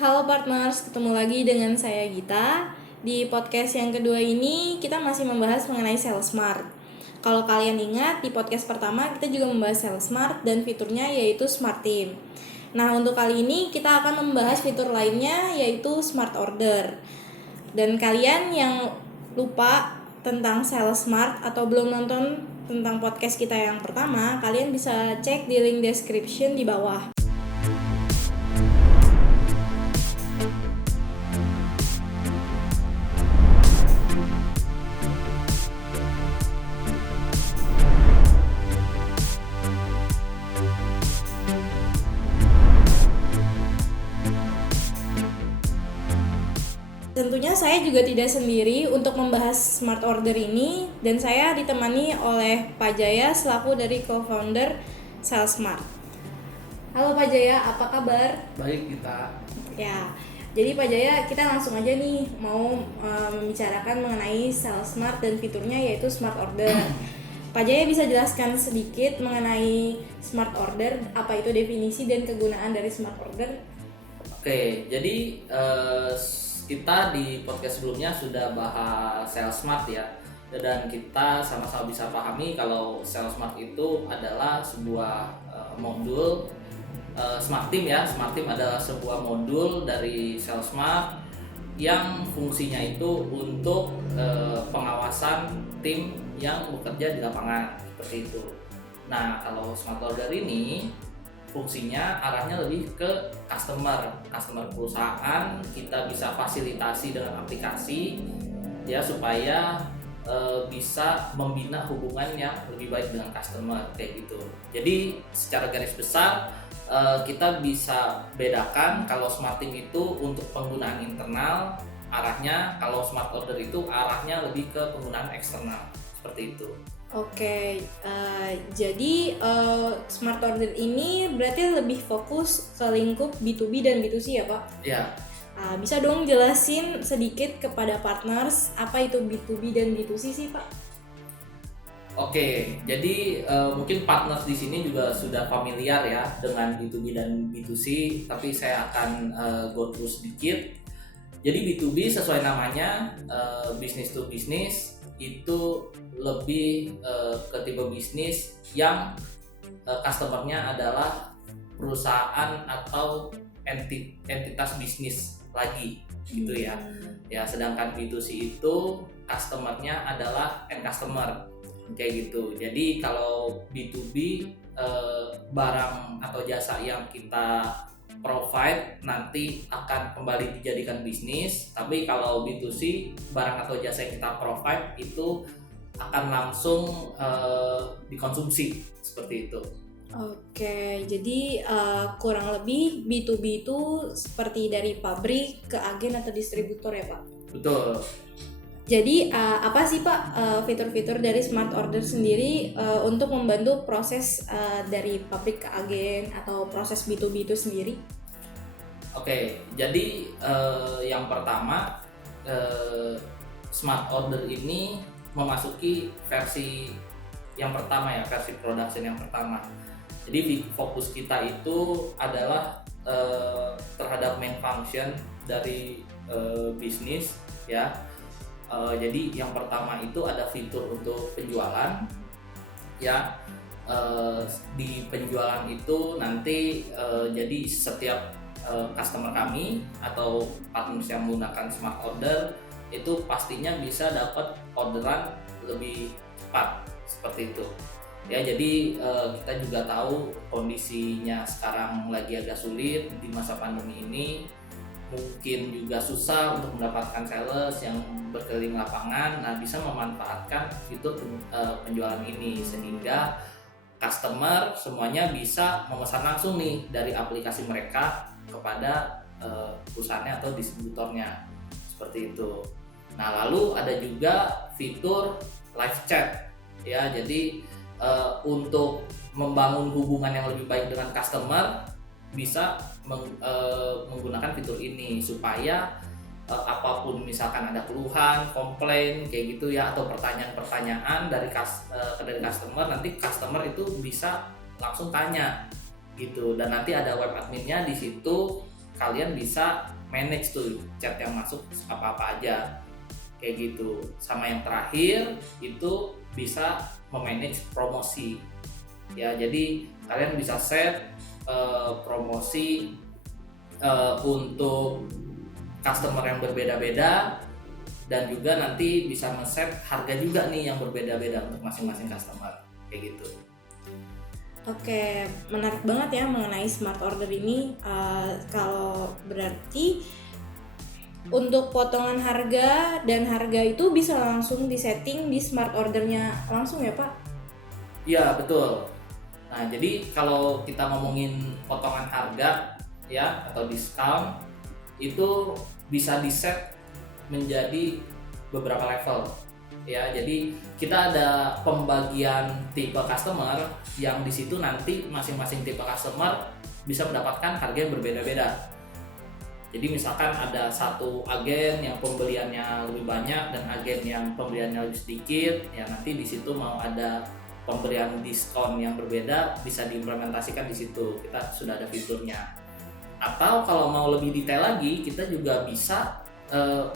Halo partners, ketemu lagi dengan saya Gita. Di podcast yang kedua ini kita masih membahas mengenai Sales Smart. Kalau kalian ingat, di podcast pertama kita juga membahas Sales Smart dan fiturnya yaitu Smart Team. Nah, untuk kali ini kita akan membahas fitur lainnya yaitu Smart Order. Dan kalian yang lupa tentang Sales Smart atau belum nonton tentang podcast kita yang pertama, kalian bisa cek di link description di bawah. Tentunya saya juga tidak sendiri untuk membahas Smart Order ini, dan saya ditemani oleh Pak Jaya selaku dari co-founder Sales Smart. Halo Pak Jaya, apa kabar? Baik, kita. Ya, jadi Pak Jaya, kita langsung aja nih mau membicarakan mengenai Sales Smart dan fiturnya yaitu Smart Order. Pak Jaya bisa jelaskan sedikit mengenai Smart Order, apa itu definisi dan kegunaan dari Smart Order? Oke, jadi kita di podcast sebelumnya sudah bahas Sales Smart ya, dan kita sama-sama bisa pahami kalau Sales Smart itu adalah sebuah modul Smart Team ya. Smart Team adalah sebuah modul dari Sales Smart yang fungsinya itu untuk pengawasan tim yang bekerja di lapangan seperti itu. Nah, kalau Smart Order ini fungsinya arahnya lebih ke customer perusahaan. Kita bisa fasilitasi dengan aplikasi ya, supaya bisa membina hubungan yang lebih baik dengan customer kayak gitu. Jadi secara garis besar kita bisa bedakan kalau Smart Team itu untuk penggunaan internal arahnya, kalau Smart Order itu arahnya lebih ke penggunaan eksternal seperti itu. Oke, jadi Smart Order ini berarti lebih fokus ke lingkup B2B dan B2C ya Pak? Ya. Bisa dong jelasin sedikit kepada partners apa itu B2B dan B2C sih Pak? Oke, jadi mungkin partners di sini juga sudah familiar ya dengan B2B dan B2C, tapi saya akan go through sedikit. Jadi B2B sesuai namanya, business to business, itu lebih ke tipe bisnis yang customernya adalah perusahaan atau entitas bisnis lagi gitu ya. Ya, sedangkan B2C itu customernya adalah end customer kayak gitu. Jadi kalau B2B barang atau jasa yang kita provide nanti akan kembali dijadikan bisnis, tapi kalau B2C barang atau jasa yang kita provide itu akan langsung dikonsumsi seperti itu. Oke, jadi kurang lebih B2B itu seperti dari pabrik ke agen atau distributor ya Pak? Betul. Jadi apa sih Pak fitur-fitur dari Smart Order sendiri untuk membantu proses dari pabrik ke agen atau proses B2B itu sendiri? Oke, jadi yang pertama Smart Order ini memasuki versi yang pertama ya, versi production yang pertama. Jadi fokus kita itu adalah terhadap main function dari bisnis ya. Jadi yang pertama itu ada fitur untuk penjualan ya. Di penjualan itu nanti jadi setiap customer kami atau partners yang menggunakan Smart Order itu pastinya bisa dapat orderan lebih cepat seperti itu ya. Jadi kita juga tahu kondisinya sekarang lagi agak sulit di masa pandemi ini, mungkin juga susah untuk mendapatkan sales yang berkeliling lapangan. Nah, bisa memanfaatkan fitur penjualan ini sehingga customer semuanya bisa memesan langsung nih dari aplikasi mereka kepada perusahaannya atau distributornya seperti itu. Nah, lalu ada juga fitur live chat ya. Jadi untuk membangun hubungan yang lebih baik dengan customer bisa menggunakan fitur ini supaya apapun misalkan ada keluhan, komplain kayak gitu ya, atau pertanyaan-pertanyaan dari customer, nanti customer itu bisa langsung tanya gitu, dan nanti ada web adminnya di situ kalian bisa manage tuh chat yang masuk apa-apa aja kayak gitu. Sama yang terakhir itu bisa memanage promosi ya, jadi kalian bisa set promosi untuk customer yang berbeda-beda, dan juga nanti bisa men-set harga juga nih yang berbeda-beda untuk masing-masing customer kayak gitu. Oke, menarik banget ya mengenai smart order ini. Kalau berarti untuk potongan harga dan harga itu bisa langsung disetting di smart ordernya langsung ya Pak? Iya betul. Nah jadi kalau kita ngomongin potongan harga ya atau diskon itu bisa di-set menjadi beberapa level ya. Jadi kita ada pembagian tipe customer yang di situ nanti masing-masing tipe customer bisa mendapatkan harga yang berbeda-beda. Jadi misalkan ada satu agen yang pembeliannya lebih banyak dan agen yang pembeliannya lebih sedikit, ya nanti di situ mau ada pemberian diskon yang berbeda bisa diimplementasikan di situ. Kita sudah ada fiturnya. Atau kalau mau lebih detail lagi, kita juga bisa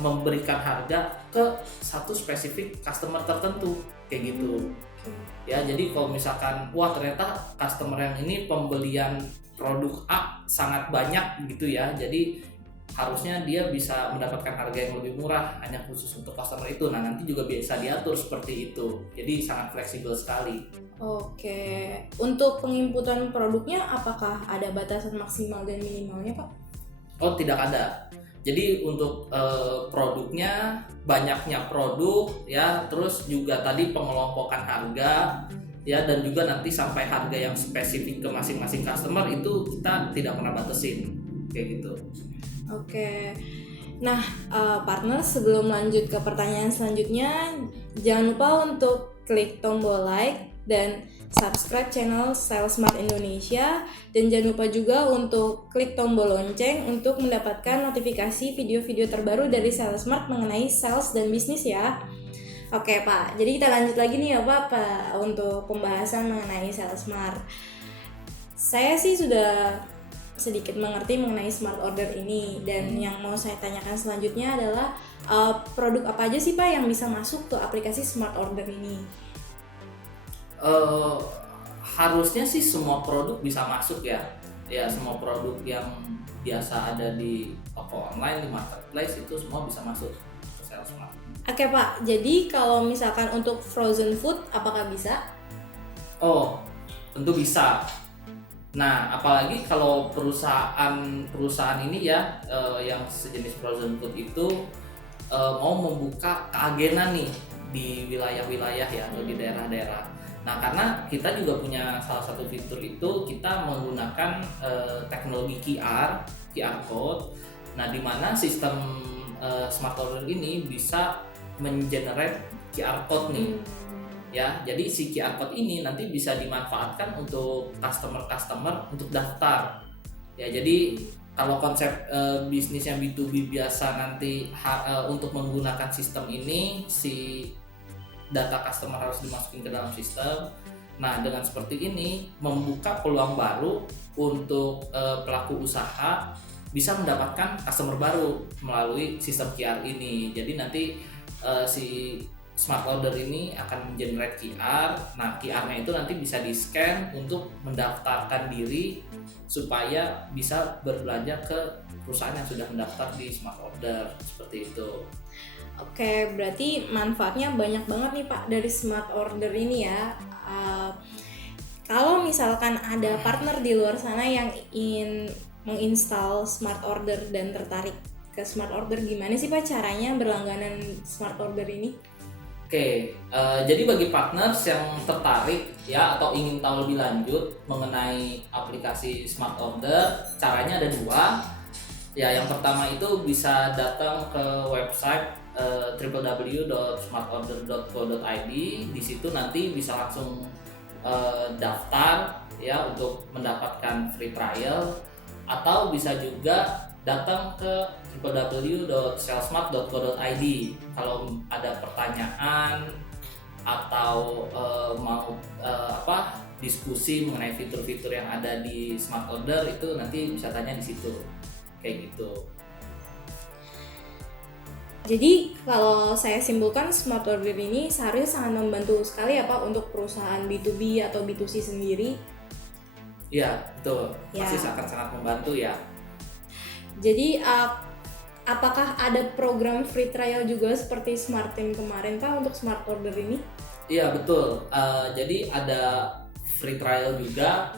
memberikan harga ke satu spesifik customer tertentu kayak gitu. Ya, jadi kalau misalkan wah ternyata customer yang ini pembelian produk A sangat banyak gitu ya. Jadi harusnya dia bisa mendapatkan harga yang lebih murah hanya khusus untuk customer itu. Nah, nanti juga bisa diatur seperti itu. Jadi sangat fleksibel sekali. Oke. Untuk penginputan produknya apakah ada batasan maksimal dan minimalnya, Pak? Oh, tidak ada. Jadi untuk produknya banyaknya produk ya, terus juga tadi pengelompokan harga ya, dan juga nanti sampai harga yang spesifik ke masing-masing customer itu kita tidak pernah batasin kayak gitu. Oke. Nah, partner, sebelum lanjut ke pertanyaan selanjutnya, jangan lupa untuk klik tombol like dan subscribe channel Sales Smart Indonesia, dan jangan lupa juga untuk klik tombol lonceng untuk mendapatkan notifikasi video-video terbaru dari Sales Smart mengenai sales dan bisnis ya. Oke Pak, jadi kita lanjut lagi nih ya Pak untuk pembahasan mengenai Sales Smart. Saya sih sudah sedikit mengerti mengenai smart order ini, dan yang mau saya tanyakan selanjutnya adalah produk apa aja sih Pak yang bisa masuk ke aplikasi smart order ini? Harusnya sih semua produk bisa masuk ya. Ya, semua produk yang biasa ada di toko online, di marketplace itu semua bisa masuk ke Sales Smart. Oke Pak, jadi kalau misalkan untuk frozen food apakah bisa? Oh, tentu bisa. Nah, apalagi kalau perusahaan ini ya yang sejenis frozen food itu mau membuka keagenan nih di wilayah-wilayah ya atau di daerah-daerah. Nah, karena kita juga punya salah satu fitur itu kita menggunakan teknologi QR code. Nah, di mana sistem smart order ini bisa mengenerate QR code nih. Ya, jadi si QR code ini nanti bisa dimanfaatkan untuk customer untuk daftar. Ya, jadi kalau konsep bisnisnya B2B biasa nanti untuk menggunakan sistem ini si data customer harus dimasukin ke dalam sistem. Nah, dengan seperti ini membuka peluang baru untuk pelaku usaha bisa mendapatkan customer baru melalui sistem QR ini. Jadi nanti si smart order ini akan generate QR. Nah, QR-nya itu nanti bisa di-scan untuk mendaftarkan diri supaya bisa berbelanja ke perusahaan yang sudah mendaftar di smart order seperti itu. Oke, berarti manfaatnya banyak banget nih Pak dari smart order ini ya. Kalau misalkan ada partner di luar sana yang ingin menginstal smart order dan tertarik ke smart order, gimana sih Pak caranya berlangganan smart order ini? Oke, jadi bagi partners yang tertarik ya atau ingin tahu lebih lanjut mengenai aplikasi Smart Order, caranya ada dua. Ya, yang pertama itu bisa datang ke website www.smartorder.co.id. Di situ nanti bisa langsung daftar ya untuk mendapatkan free trial, atau bisa juga datang ke www.salesmart.co.id kalau ada pertanyaan atau mau diskusi mengenai fitur-fitur yang ada di Smart Order, itu nanti bisa tanya di situ kayak gitu. Jadi kalau saya simpulkan, smart order ini seharusnya sangat membantu sekali ya Pak untuk perusahaan B2B atau B2C sendiri. Iya, betul. Ya. Pasti akan sangat membantu ya. Jadi apakah ada program free trial juga seperti Smart Team kemarin Pak untuk smart order ini? Iya, betul. Jadi ada free trial juga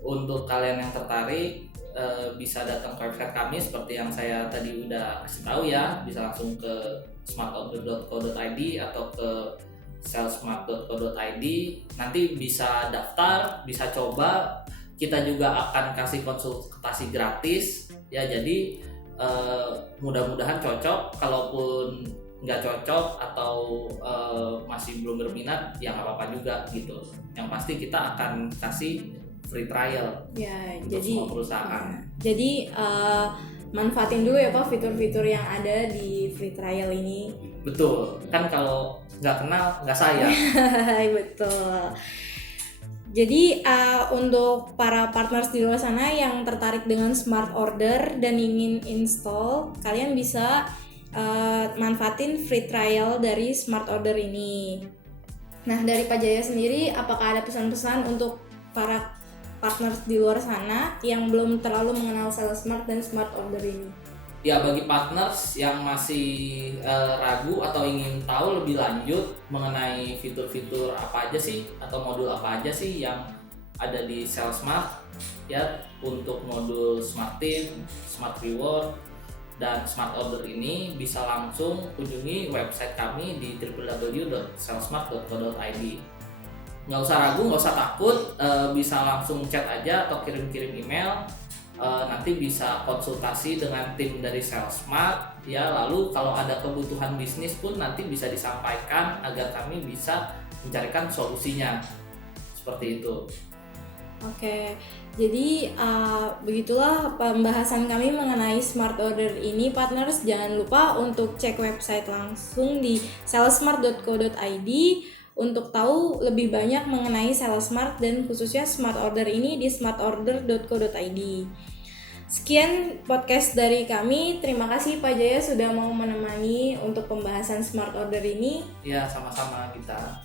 untuk kalian yang tertarik. Bisa datang ke website kami seperti yang saya tadi udah kasih tahu ya, bisa langsung ke smartorder.co.id atau ke salesmart.co.id, nanti bisa daftar, bisa coba, kita juga akan kasih konsultasi gratis ya, jadi mudah-mudahan cocok. Kalaupun nggak cocok atau masih belum berminat ya nggak apa-apa juga gitu, yang pasti kita akan kasih free trial ya, untuk jadi semua perusahaan. Jadi manfaatin dulu ya Pak fitur-fitur yang ada di free trial ini. Betul, kan kalau nggak kenal nggak sayang. Betul. Jadi untuk para partners di luar sana yang tertarik dengan smart order dan ingin install, kalian bisa manfaatin free trial dari smart order ini. Nah, dari Pak Jaya sendiri, apakah ada pesan-pesan untuk para partners di luar sana yang belum terlalu mengenal SalesSmart dan smart order ini? Ya, bagi partners yang masih ragu atau ingin tahu lebih lanjut mengenai fitur-fitur apa aja sih atau modul apa aja sih yang ada di SalesSmart ya, untuk modul Smart Team, Smart Reward, dan Smart Order ini bisa langsung kunjungi website kami di www.salesmart.co.id. Nggak usah ragu, nggak usah takut, bisa langsung chat aja atau kirim-kirim email. Nanti bisa konsultasi dengan tim dari SalesSmart ya, lalu kalau ada kebutuhan bisnis pun nanti bisa disampaikan agar kami bisa mencarikan solusinya, seperti itu. Oke, jadi begitulah pembahasan kami mengenai smart order ini. Partners, jangan lupa untuk cek website langsung di salesmart.co.id untuk tahu lebih banyak mengenai SalesSmart dan khususnya smart order ini di smartorder.co.id. Sekian podcast dari kami. Terima kasih Pak Jaya sudah mau menemani untuk pembahasan smart order ini. Ya, sama-sama kita.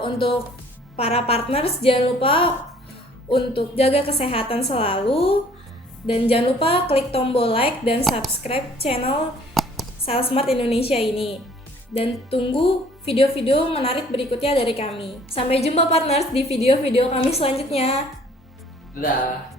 Untuk para partners, jangan lupa untuk jaga kesehatan selalu, dan jangan lupa klik tombol like dan subscribe channel SalesSmart Indonesia ini, dan tunggu video-video menarik berikutnya dari kami. Sampai jumpa partners di video-video kami selanjutnya. Dadah.